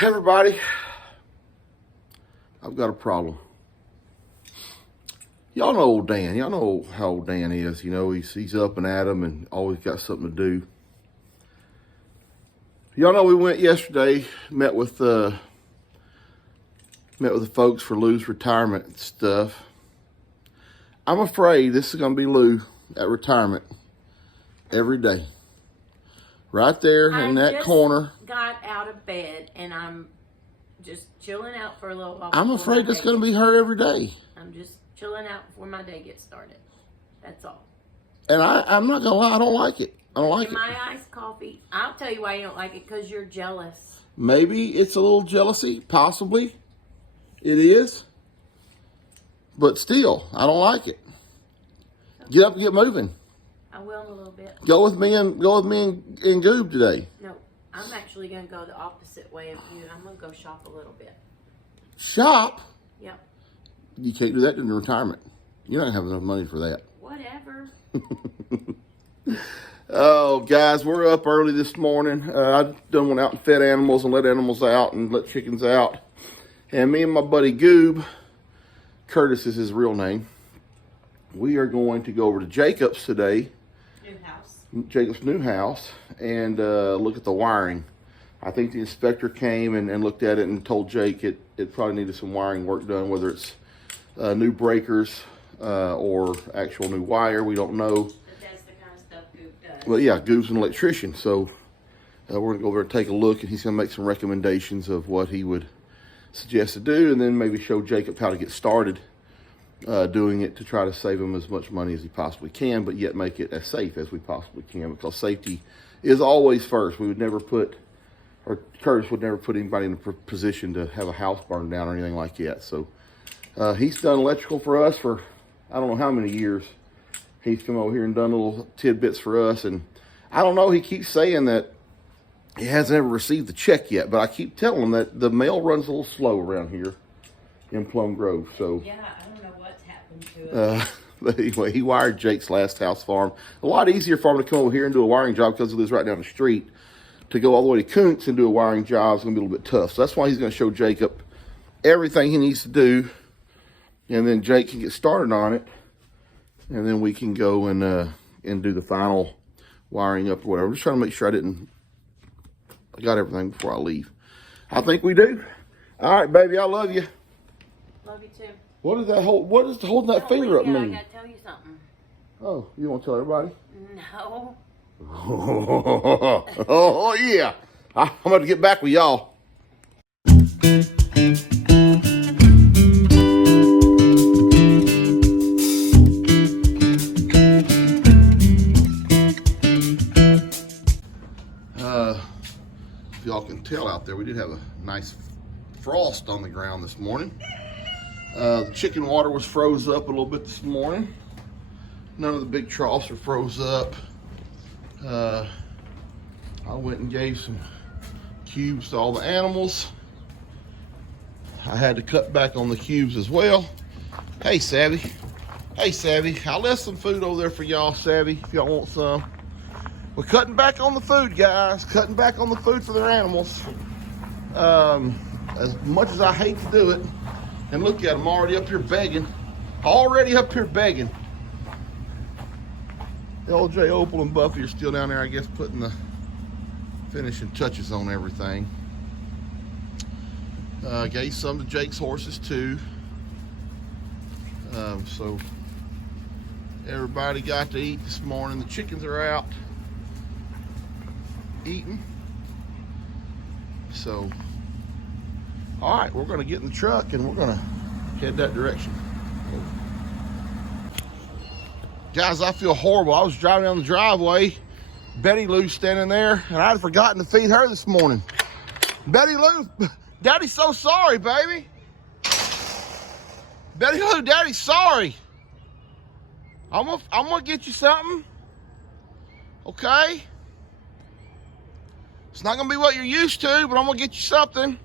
Everybody, I've got a problem. Y'all know old Dan. Y'all know how old Dan is. You know, he's up and at 'em and always got something to do. Y'all know we went yesterday, met with the folks for Lou's retirement stuff. I'm afraid this is going to be Lou at retirement every day. Right there in that corner. Got out of bed and I'm just chilling out for a little while. I'm afraid that's going to be her every day. I'm just chilling out before my day gets started. That's all. And I'm not going to lie, I don't like it. I don't like it. My iced coffee. I'll tell you why you don't like it, because you're jealous. Maybe it's a little jealousy, possibly. It is. But still, I don't like it. Get up and get moving. I will in a little bit. Go with me and Goob today. No, I'm actually going to go the opposite way of you. I'm going to go shop a little bit. Shop? Yep. You can't do that in retirement. You're not going to have enough money for that. Whatever. Oh, guys, we're up early this morning. I done went out and fed animals and let animals out and let chickens out. And me and my buddy Goob, Curtis is his real name, we are going to go over to Jacob's today. Jacob's new house, and look at the wiring. I think the inspector came and looked at it and told Jake it probably needed some wiring work done, whether it's new breakers or actual new wire. We don't know. But that's the kind of stuff Goop does. Well, yeah, Goob's an electrician, so we're going to go over and take a look, and he's going to make some recommendations of what he would suggest to do, and then maybe show Jacob how to get started doing it to try to save him as much money as he possibly can, but yet make it as safe as we possibly can, because safety is always first. We would never put, or Curtis would never put anybody in a position to have a house burned down or anything like that. So he's done electrical for us for I don't know how many years. He's come over here and done little tidbits for us, and I don't know, he keeps saying that he hasn't ever received the check yet, but I keep telling him that the mail runs a little slow around here in Plum Grove. So yeah, I don't know what's happened to it. But anyway, he wired Jake's last house for him. A lot easier for him to come over here and do a wiring job because he lives right down the street. To go all the way to Koontz and do a wiring job is going to be a little bit tough. So that's why he's going to show Jacob everything he needs to do, and then Jake can get started on it, and then we can go and do the final wiring up or whatever. I'm just trying to make sure I got everything before I leave. I think we do. All right, baby, I love you. Love you too. What is holding that finger up mean? I gotta tell you something. Oh, you want to tell everybody? No. Oh, yeah. I'm about to get back with y'all. If y'all can tell out there, we did have a nice frost on the ground this morning. The chicken water was froze up a little bit this morning. None of the big troughs are froze up. I went and gave some cubes to all the animals. I had to cut back on the cubes as well. Hey, Savvy. Hey, Savvy. I left some food over there for y'all, Savvy, if y'all want some. We're cutting back on the food, guys. Cutting back on the food for their animals. As much as I hate to do it. And look at them already up here begging. Already up here begging. LJ, Opal, and Buffy are still down there, I guess, putting the finishing touches on everything. Gave some to Jake's horses, too. So everybody got to eat this morning. The chickens are out eating. So, all right, we're going to get in the truck and we're going to head that direction. Guys, I feel horrible. I was driving down the driveway. Betty Lou's standing there, and I'd forgotten to feed her this morning. Betty Lou, Daddy's so sorry, baby. Betty Lou, Daddy's sorry. I'm gonna get you something. Okay? It's not gonna be what you're used to, but I'm gonna get you something.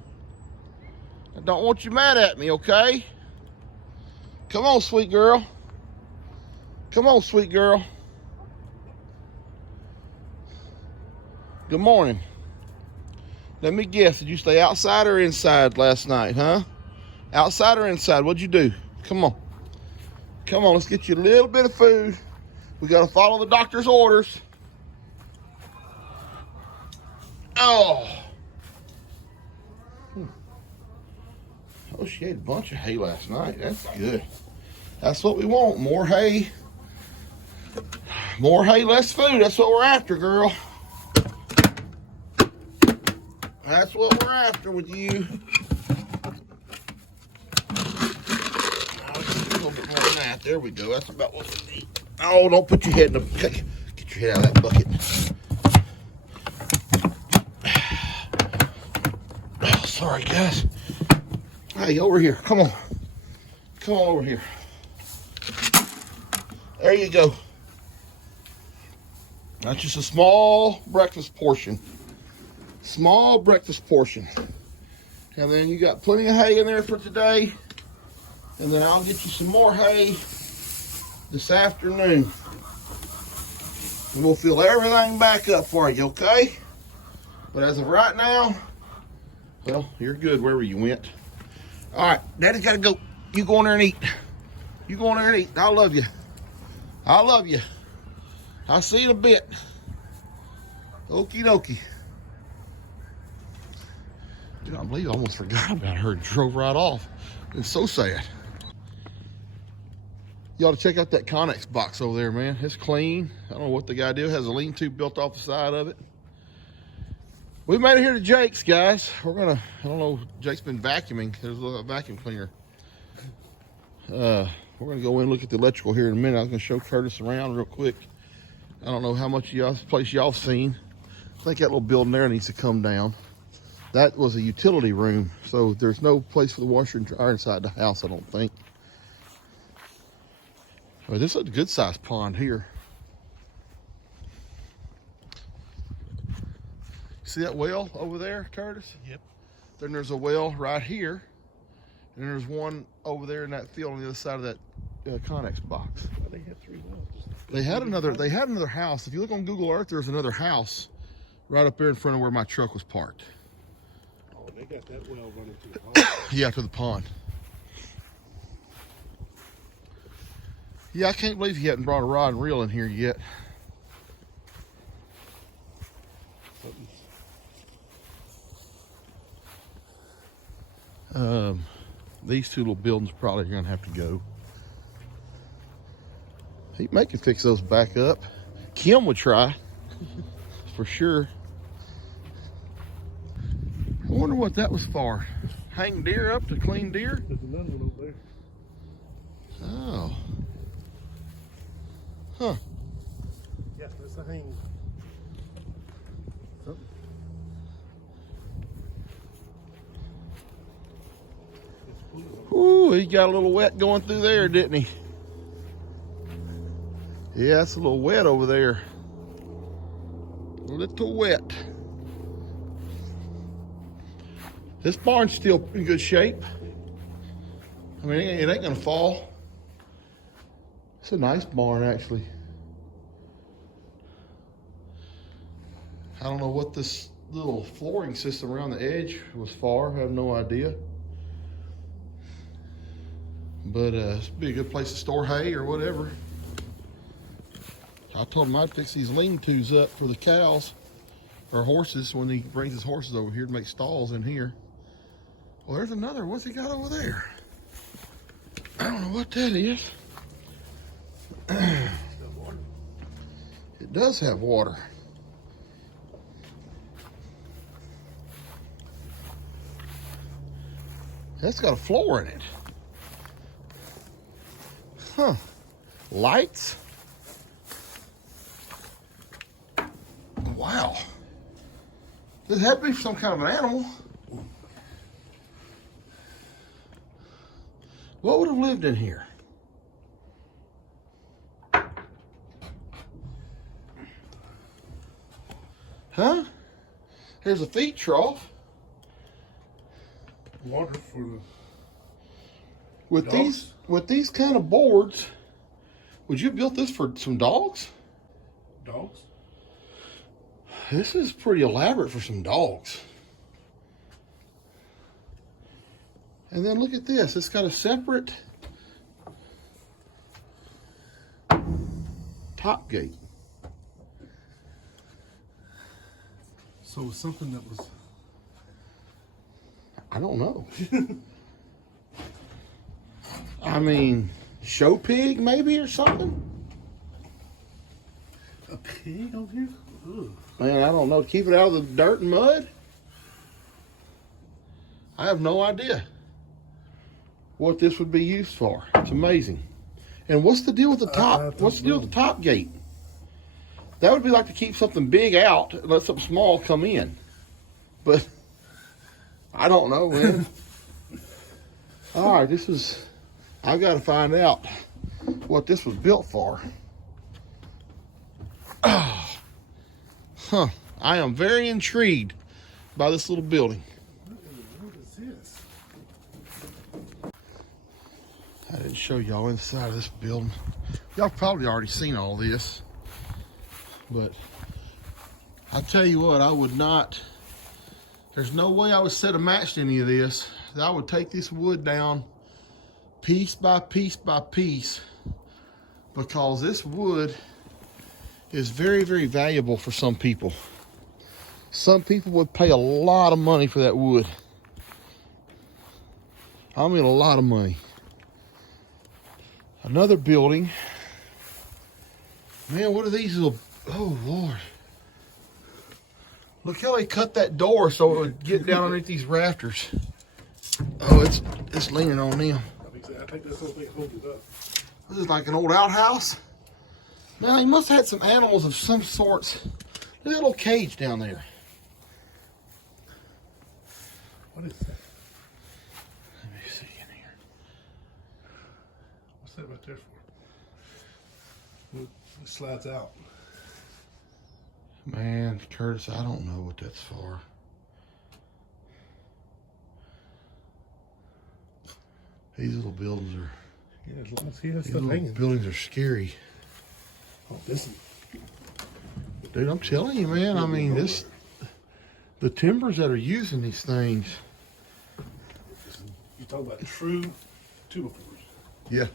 I don't want you mad at me, okay? Come on, sweet girl. Come on, sweet girl. Good morning. Let me guess. Did you stay outside or inside last night, huh? Outside or inside? What'd you do? Come on. Come on, let's get you a little bit of food. We got to follow the doctor's orders. Oh. Oh, she ate a bunch of hay last night. That's good. That's what we want. More hay. More hay, less food. That's what we're after, girl. That's what we're after with you. A little bit more than that. There we go. That's about what we need. Oh, don't put your head in the... Get your head out of that bucket. Oh, sorry, guys. Hey, over here. Come on. Come on over here. There you go. That's just a small breakfast portion. Small breakfast portion. And then you got plenty of hay in there for today. And then I'll get you some more hay this afternoon. And we'll fill everything back up for you, okay? But as of right now, well, you're good wherever you went. All right, Daddy's got to go. You go in there and eat. You go in there and eat. I love you. I love you. I'll see you in a bit. Okie dokie. Dude, I believe I almost forgot about her and drove right off. It's so sad. You ought to check out that Connex box over there, man. It's clean. I don't know what the guy did. It has a lean-to built off the side of it. We made it here to Jake's, guys. We're gonna, I don't know, Jake's been vacuuming. There's a vacuum cleaner. We're gonna go in and look at the electrical here in a minute. I was gonna show Curtis around real quick. I don't know how much y'all, place y'all seen. I think that little building there needs to come down. That was a utility room, so there's no place for the washer and dryer inside the house, I don't think. But this is a good sized pond here. See that well over there, Curtis? Yep. Then there's a well right here. And there's one over there in that field on the other side of that Connex box. Well, they had 3 wells. They had another house. If you look on Google Earth, there's another house right up there in front of where my truck was parked. Oh, they got that well running to the pond. Yeah, to the pond. Yeah, I can't believe he hadn't brought a rod and reel in here yet. These 2 little buildings probably are gonna have to go. He may can fix those back up. Kim would try, for sure. I wonder what that was for. Hang deer up to clean deer? There's another one over there. Oh. Huh. Yeah, that's a hang. Something. Ooh, he got a little wet going through there, didn't he? Yeah, it's a little wet over there. A little wet. This barn's still in good shape. I mean, it ain't gonna fall. It's a nice barn, actually. I don't know what this little flooring system around the edge was for. I have no idea. But it'd be a good place to store hay or whatever. I told him I'd fix these lean-tos up for the cows or horses when he brings his horses over here to make stalls in here. Well, there's another. What's he got over there? I don't know what that is. It does have water. That's got a floor in it. Huh. Lights? Wow. This had to be some kind of an animal. What would have lived in here? Huh? Here's a feed trough. Water for the With dogs? with these kind of boards, would you have built this for some dogs? Dogs? This is pretty elaborate for some dogs. And then look at this. It's got a separate top gate. So it's something that was. I don't know. I mean, show pig maybe or something? A pig over here? Ugh. Man, I don't know. Keep it out of the dirt and mud? I have no idea what this would be used for. It's amazing. And what's the deal with the top? What's the deal with the top gate? That would be like to keep something big out and let something small come in. But I don't know, man. All right, I've got to find out what this was built for. Oh, huh. I am very intrigued by this little building. What is this? I didn't show y'all inside of this building. Y'all probably already seen all this. But I'll tell you what, I would not, there's no way I would set a match to any of this. I would take this wood down piece by piece by piece, because this wood is very, very valuable for some people. Some people would pay a lot of money for that wood. I mean a lot of money. Another building. Man, what are these little, oh Lord. Look how they cut that door so it would get down underneath these rafters. Oh, it's leaning on them. I think that's what they hold it up. This is like an old outhouse. Now, he must have had some animals of some sorts. Look at that little cage down there. What is that? Let me see in here. What's that right there for? It slides out. Man, Curtis, I don't know what that's for. These little buildings are, Yeah, as long as he has these stuff little hanging. buildings are scary. Oh, this is. Dude, I'm telling you, man, I mean, the timbers that are using these things. You talk about true 2x4s. Yeah.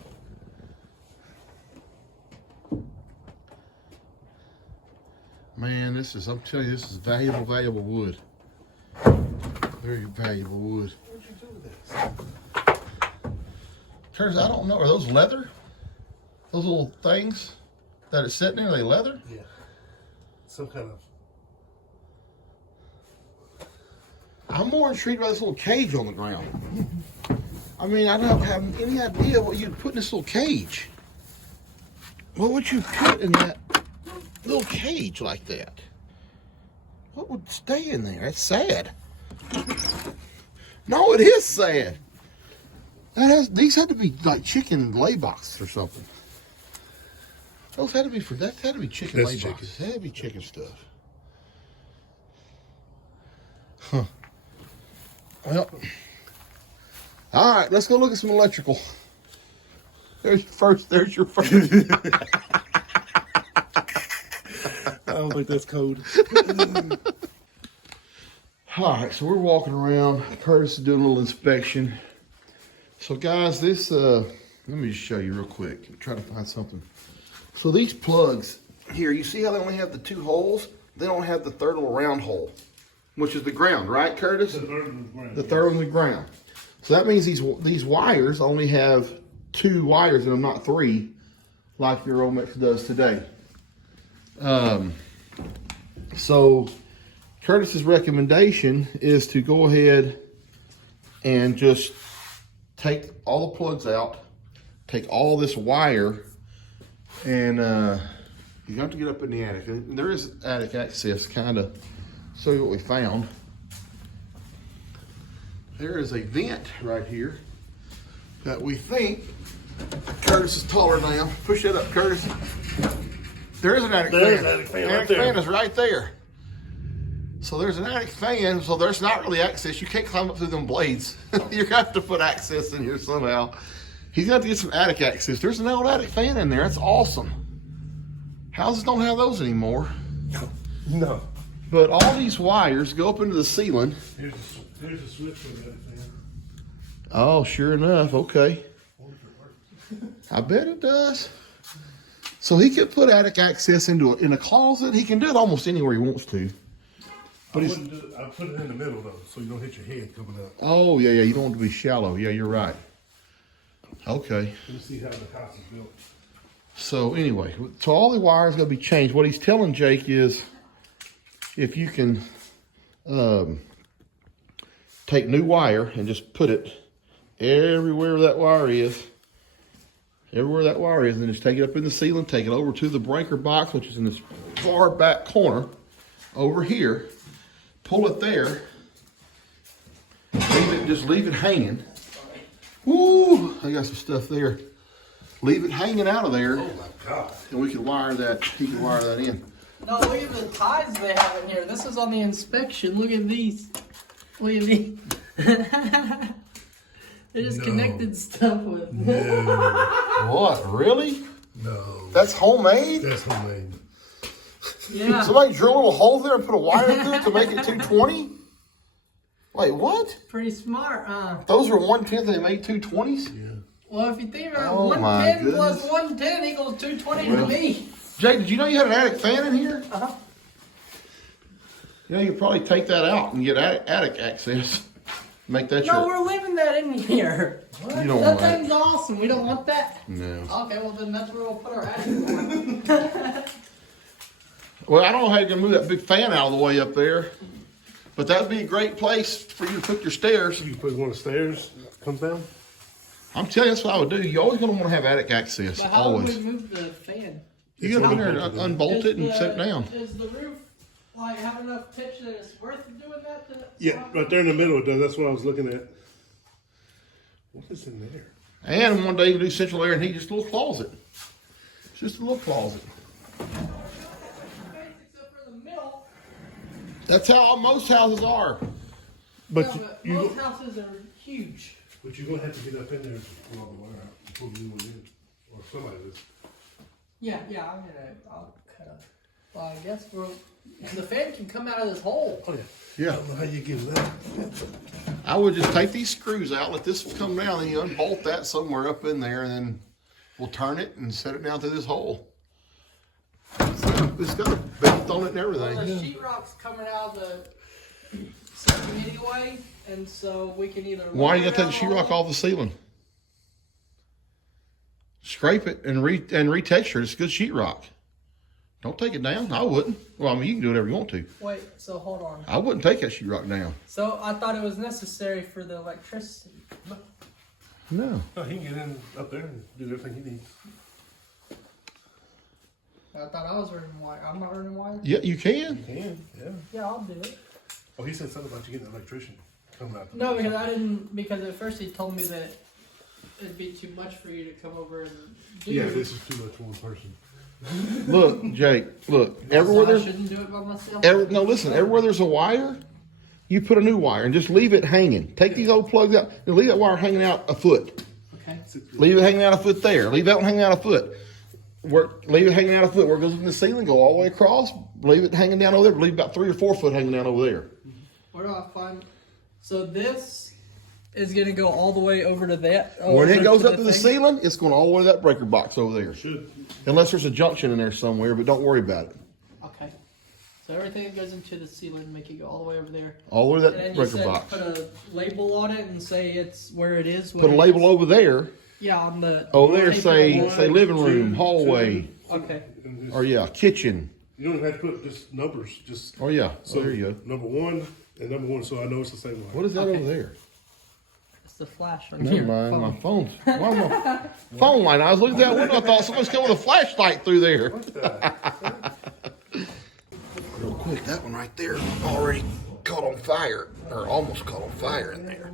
Man, I'm telling you, this is valuable, valuable wood. Very valuable wood. What did you do with this? Curtis, I don't know. Are those leather? Those little things that it's sitting there, are they leather? Yeah. Some kind of. I'm more intrigued by this little cage on the ground. I mean, I don't have any idea what you'd put in this little cage. What would you put in that little cage like that? What would stay in there? That's sad. No, it is sad. These had to be like chicken lay boxes or something. That had to be chicken That's lay chicken. boxes. That had to be chicken stuff. Huh. Well, all right, let's go look at some electrical. There's your first. I don't think that's code. All right, so we're walking around. Curtis is doing a little inspection. So guys, let me just show you real quick. I'm trying to find something. So these plugs here, you see how they only have the 2 holes? They don't have the third little round hole, which is the ground, right, Curtis? The third one's ground. The third one's the ground. So that means these wires only have 2 wires in them, not 3, like your Omex does today. So Curtis's recommendation is to go ahead and just take all the plugs out, take all this wire, and you have to get up in the attic. And there is attic access, kind of. Show you what we found. There is a vent right here that we think Curtis is taller now. Push that up, Curtis. There is an attic There's fan. an attic fan The right attic fan there. is right there. So there's an attic fan, so there's not really access. You can't climb up through them blades. You have to put access in here somehow. He's got to get some attic access. There's an old attic fan in there. That's awesome. Houses don't have those anymore. No. But all these wires go up into the ceiling. Here's a switch for the other fan. Oh, sure enough. Okay. I bet it does. So he could put attic access in a closet. He can do it almost anywhere he wants to. But I put it in the middle though, so you don't hit your head coming up. oh yeah, you don't want to be shallow. Yeah, you're right. Okay. Let me see how the house is built. So anyway, so all the wires got to be changed. What he's telling Jake is, if you can take new wire and just put it everywhere that wire is, and then just take it up in the ceiling, take it over to the breaker box, which is in this far back corner over here. Pull it there. Just leave it hanging. Woo! I got some stuff there. Leave it hanging out of there. Oh my God! And we can wire that. He can wire that in. No, look at the ties they have in here. This is on the inspection. Look at these. Look at these. They just connected stuff with. No. What? Really? No. That's homemade? That's homemade. Yeah. Somebody drill a little hole there and put a wire through it to make it 220? Wait, what? Pretty smart, huh? Those were 110. They made 220s? Yeah. Well, if you think about Oh, my 110 plus goodness. 110 equals 220 Well. to me. Jake, did you know you had an attic fan in here? Uh-huh. You know, you could probably take that out and get attic access. Make that No, your... we're leaving that in here. You don't That want that. thing's awesome. We don't want that. No. Okay, well then that's where we'll put our attic. Well, I don't know how you're going to move that big fan out of the way up there. But that would be a great place for you to put your stairs. You put one of the stairs, comes down. I'm telling you, that's what I would do. You're always going to want to have attic access. But how Always. would we move the fan? You get in there and unbolt it and set it down. Does the roof like have enough pitch that it's worth doing that? Yeah, right there in the middle it does. That's what I was looking at. What is in there? And one day you can do central air and heat, just a little closet. Just a little closet. Except for the middle. That's how most houses are. But No, but you, most houses are huge. but you're gonna have to get up in there and pull all the wire out and pull the new one in, or somebody does. Yeah, I'll cut up. Well, I guess the fan can come out of this hole. Oh yeah. Yeah. I don't know how you give that. I would just take these screws out, let this come down, and you unbolt that somewhere up in there, and then we'll turn it and set it down through this hole. It's got a belt on it and everything. Well, the sheetrock's coming out of the ceiling anyway, and so we can either. Why do you got to lower take the down sheetrock off the ceiling? Scrape it and retexture it. It's good sheetrock. Don't take it down. I wouldn't. Well, I mean, you can do whatever you want to. Wait, so hold on. I wouldn't take that sheetrock down. So I thought it was necessary for the electricity. No. No, he can get in up there and do everything he needs. I thought I was running wire. I'm not running wire. Yeah, you can. He can, yeah. Yeah, I'll do it. Oh, he said something about you getting an electrician coming out. No, because I didn't. Because at first he told me that it'd be too much for you to come over and do. Yeah, this is too much for one person. Look, Jake. Look. So Everywhere I there's shouldn't do it by myself. no, listen. Everywhere there's a wire, you put a new wire and just leave it hanging. Take these old plugs out and leave that wire hanging out a foot. Okay. Leave it hanging out a foot there. Leave that one hanging out a foot. Leave it hanging out a foot where it goes in the ceiling. Go all the way across. Leave it hanging down over there. Leave about 3 or 4 foot hanging down over there. Where do I find? So this is gonna go all the way over to that. When it goes up to the thing? ceiling, it's going all the way to that breaker box over there. Should. Unless there's a junction in there somewhere, but don't worry about it. Okay. So everything that goes into the ceiling, make it go all the way over there. All the way to And that then you breaker said box. put a label on it and say it's where it is. Put a label over there. Yeah, on the. Over there, paper say one. living room, two, hallway, Okay. And just, or yeah, kitchen. you don't even have to put just numbers. Just Oh yeah, so there you go. Number one and number one, so I know it's the same one. What is that Okay. over there? It's the flash on Never your mind, phone. my phone's. Why my phone light? I was looking at that window. I thought someone's coming with a flashlight through there. What's that? Real quick, that one right there already caught on fire, or almost caught on fire in there.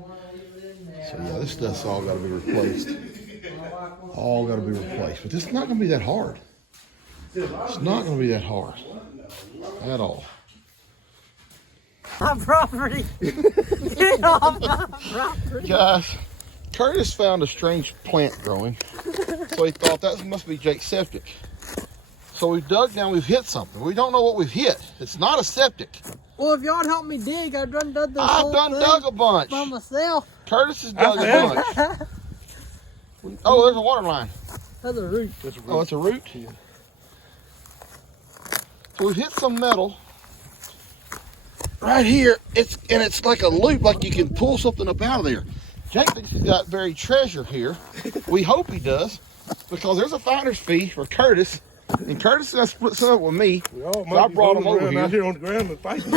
So yeah, this stuff's all got to be replaced. All got to be replaced. But this is not going to be that hard. It's not going to be that hard at all. My property. Get off my property. Guys, Curtis found a strange plant growing, so he thought that must be Jake's septic. So we dug down, we've hit something. We don't know what we've hit. It's not a septic. Well, if y'all help me dig, I've done this I've whole done thing dug a bunch. by myself. Curtis has dug a bunch. Oh, there's a water line. That's a root. Oh, it's a root? Yeah. So we've hit some metal right here. It's like a loop, like you can pull something up out of there. Jake thinks he's got buried treasure here. We hope he does, because there's a finder's fee for Curtis, and Curtis is gonna split some up with me. So I brought him over here. Out here on the ground and fighting.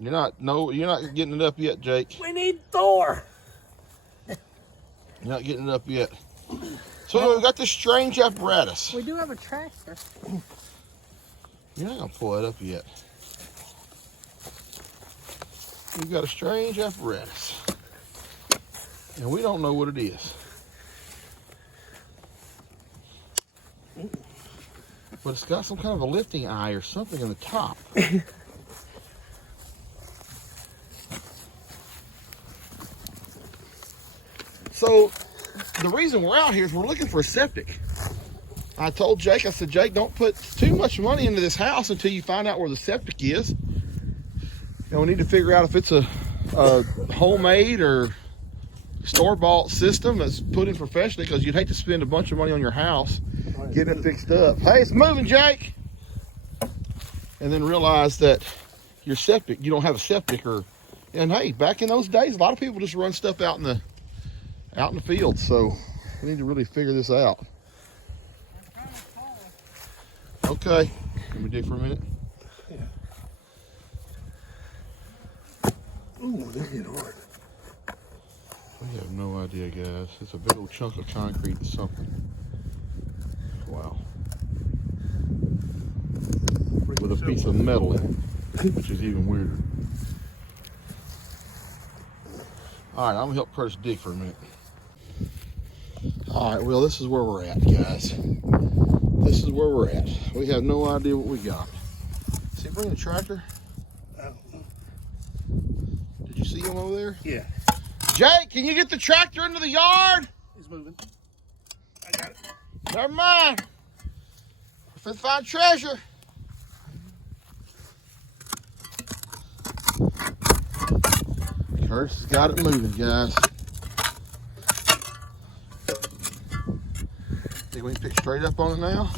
You're not getting it up yet, Jake. We need Thor. You're not getting it up yet. So anyway, we've got this strange apparatus. We do have a tractor. You're not gonna pull that up yet. We've got a strange apparatus, and we don't know what it is. But it's got some kind of a lifting eye or something in the top. So the reason we're out here is we're looking for a septic. I told Jake, I said, Jake, don't put too much money into this house until you find out where the septic is. And we need to figure out if it's a homemade or store-bought system that's put in professionally, because you'd hate to spend a bunch of money on your house getting it fixed up. Hey, it's moving, Jake! And then realize that your septic, you don't have a septic, and hey, back in those days, a lot of people just run stuff out in the field, so we need to really figure this out. Okay, can we dig for a minute? Yeah. Ooh, that hit hard. We have no idea, guys. It's a big old chunk of concrete and something. Wow. With a piece of metal in it, which is even weirder. All right, I'm gonna help Curtis dig for a minute. All right, well, this is where we're at, guys. This is where we're at. We have no idea what we got. Is he bringing a tractor? I don't know. Did you see him over there? Yeah. Jake, can you get the tractor into the yard? He's moving. I got it. Never mind. If we find treasure. Curtis has got it moving, guys. Think we can pick straight up on it now?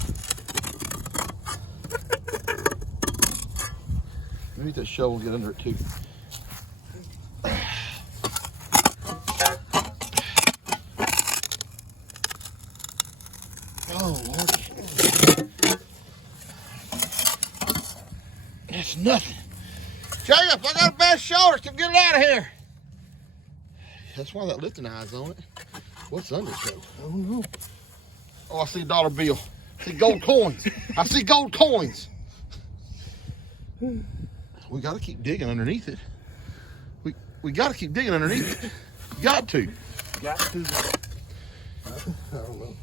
Maybe that shovel will get under it too. Oh, Lord. That's nothing. Jacob, I got a bad shoulder. Come get it out of here. That's why that lifting eye's on it. What's under it, though? I don't know. Oh, I see a dollar bill. I see gold coins. I see gold coins. We got to keep digging underneath it. We got to keep digging underneath it. Got to. Got to. I don't know.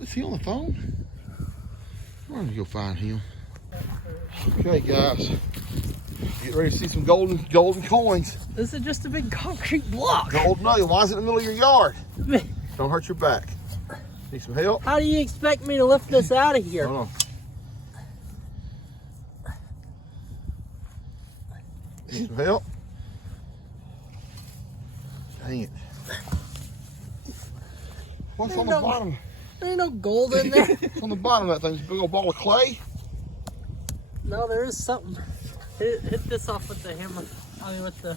Is he on the phone? We're going to go find him. Okay, guys. Get ready to see some golden coins. This is just a big concrete block. Gold nugget. Why is it in the middle of your yard? Don't hurt your back. Need some help? How do you expect me to lift this out of here? Hold on. Need some help? Dang it. What's on the bottom? There ain't no gold in there. What's on the bottom of that thing? Is a big old ball of clay? No, there is something. Hit this off with the hammer. I mean, with the...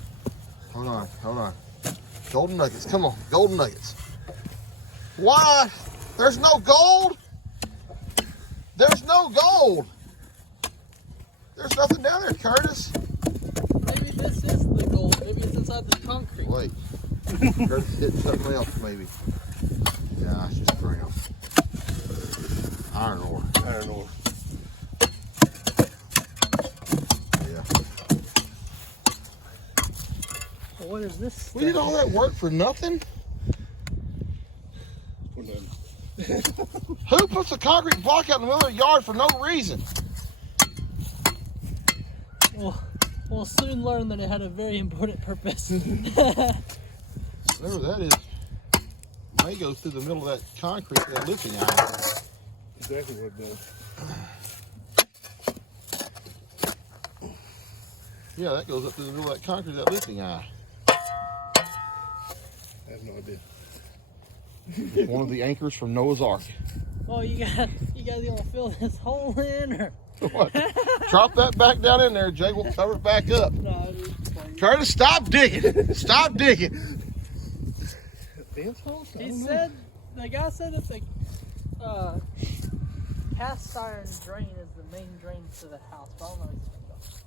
Hold on. Golden nuggets. Come on. Golden nuggets. Why? There's no gold? There's no gold. There's nothing down there, Curtis. Maybe this is the gold. Maybe it's inside the concrete. Wait. Curtis hit something else, maybe. Yeah, it's just brown. Iron ore. Iron ore. Yeah. Well, what is this? We did all that work for nothing? For nothing. Who puts a concrete block out in the middle of the yard for no reason? Well, we'll soon learn that it had a very important purpose. Whatever that is, may go through the middle of that concrete, that lifting eye. Exactly what it does. Yeah, that goes up to the middle of that concrete, that lifting eye. I have no idea. One of the anchors from Noah's Ark. Oh, you guys gonna fill this hole in, or? What? Drop that back down in there, Jay. We'll cover it back up. No, it's fine. Curtis, stop digging. Stop digging. Fence post? I He don't know. said, the guy said that the cast iron drain is the main drain to the house, but I don't know anything about it.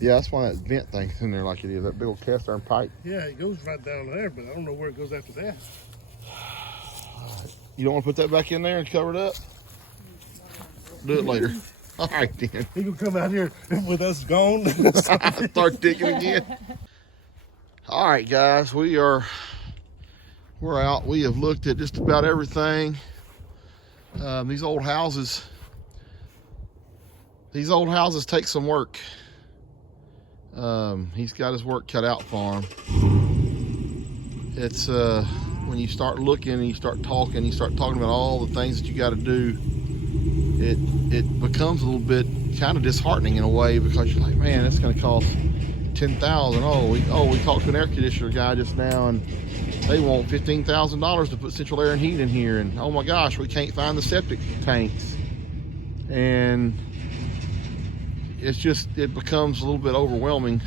Yeah, that's why that vent thing's in there like it is. That big old cast iron pipe. Yeah, it goes right down there, but I don't know where it goes after that. You don't want to put that back in there and cover it up? Do it later. All right, then. He gonna come out here with us gone. Start digging again. All right, guys, we're out. We have looked at just about everything. These old houses take some work. He's got his work cut out for him. It's when you start looking and you start talking about all the things that you got to do, it becomes a little bit kind of disheartening in a way, because you're like, man, it's going to cost $10,000. We talked to an air conditioner guy just now, and they want $15,000 to put central air and heat in here, and oh my gosh, we can't find the septic tanks, and it becomes a little bit overwhelming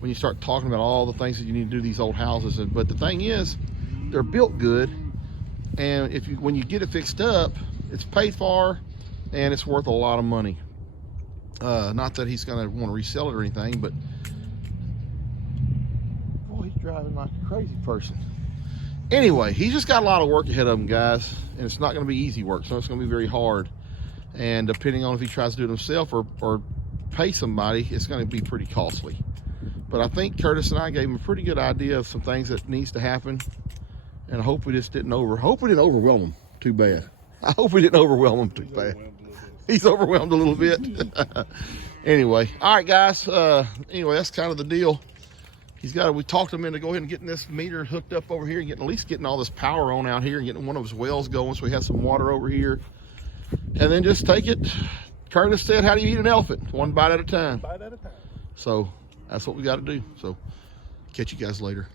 when you start talking about all the things that you need to do to these old houses. But the thing is, they're built good, and when you get it fixed up, it's paid for and it's worth a lot of money. Not that he's going to want to resell it or anything, but boy, he's driving like a crazy person. Anyway, he's just got a lot of work ahead of him, guys, and it's not going to be easy work, so it's going to be very hard. And depending on if he tries to do it himself or pay somebody, it's going to be pretty costly. But I think Curtis and I gave him a pretty good idea of some things that needs to happen, and I hope we just didn't overwhelm him too bad. I hope we didn't overwhelm him too bad. He's overwhelmed a little bit. Anyway, all right, guys. Anyway, that's kind of the deal. We talked him into go ahead and getting this meter hooked up over here, and at least getting all this power on out here, and getting one of his wells going, so we have some water over here. And then just take it. Curtis said, how do you eat an elephant? One bite at a time. Bite at a time. So that's what we got to do. So catch you guys later.